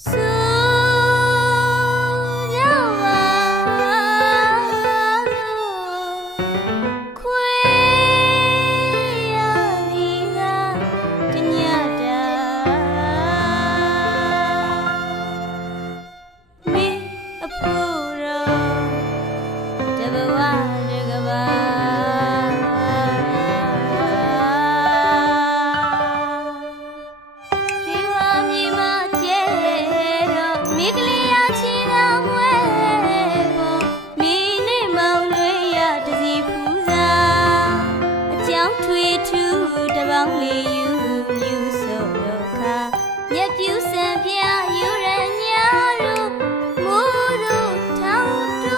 ခွေ ထွေထူးတပေါင်းလေးယူညူဆိုတော့ခါမြက်ပြူစံပြယူရညာတို့မိုးတို့ထောင်တူ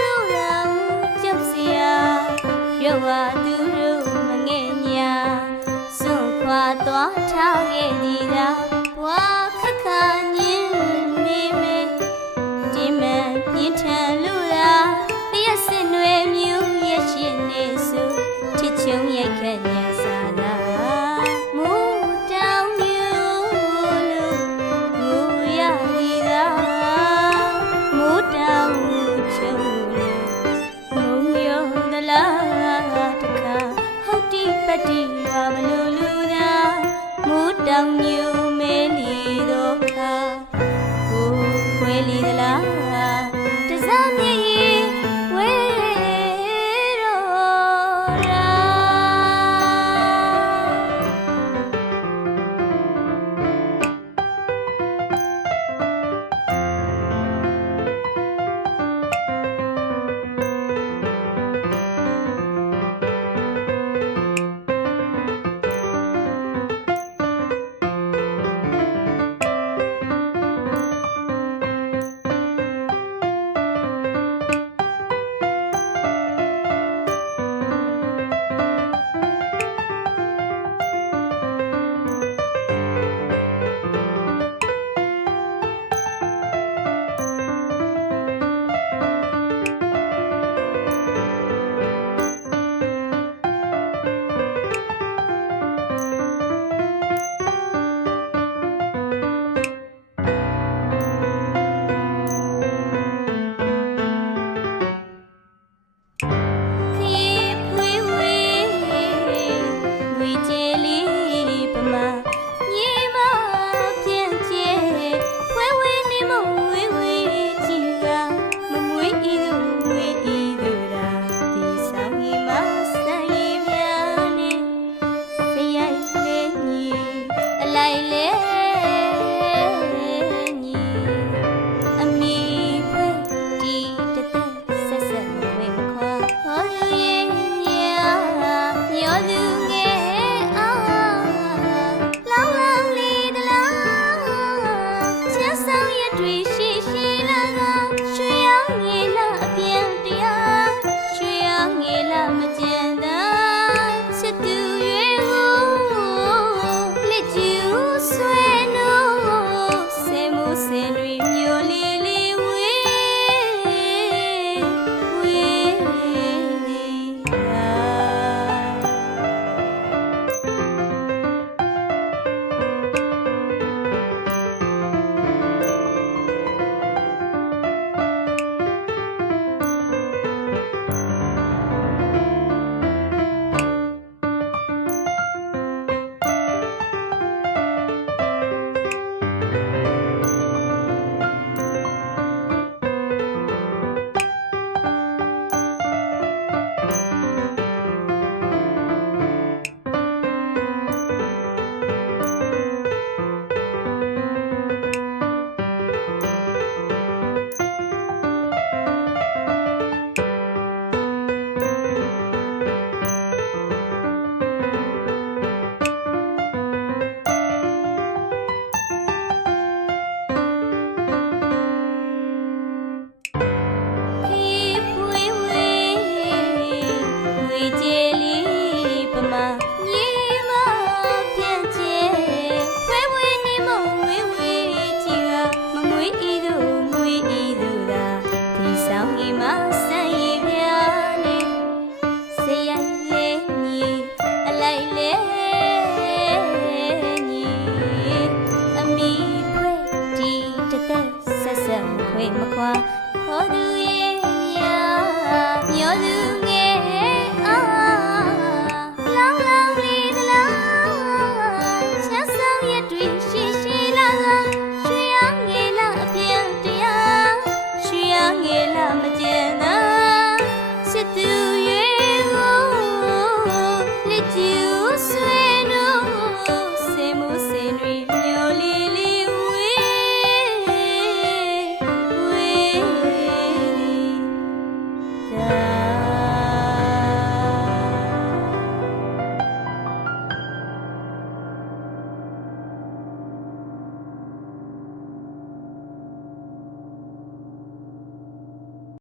တို့ရောင်ကျုပ်စီယာရွဝသူတို့မငဲ့ညာစွန့်ခွာသွားထားခဲ့သည်သာ တ်တိပတ္တိပါမလို့လူသာမူတောင်မြူမဲလီတော့ခါကိုခွဲလီသလား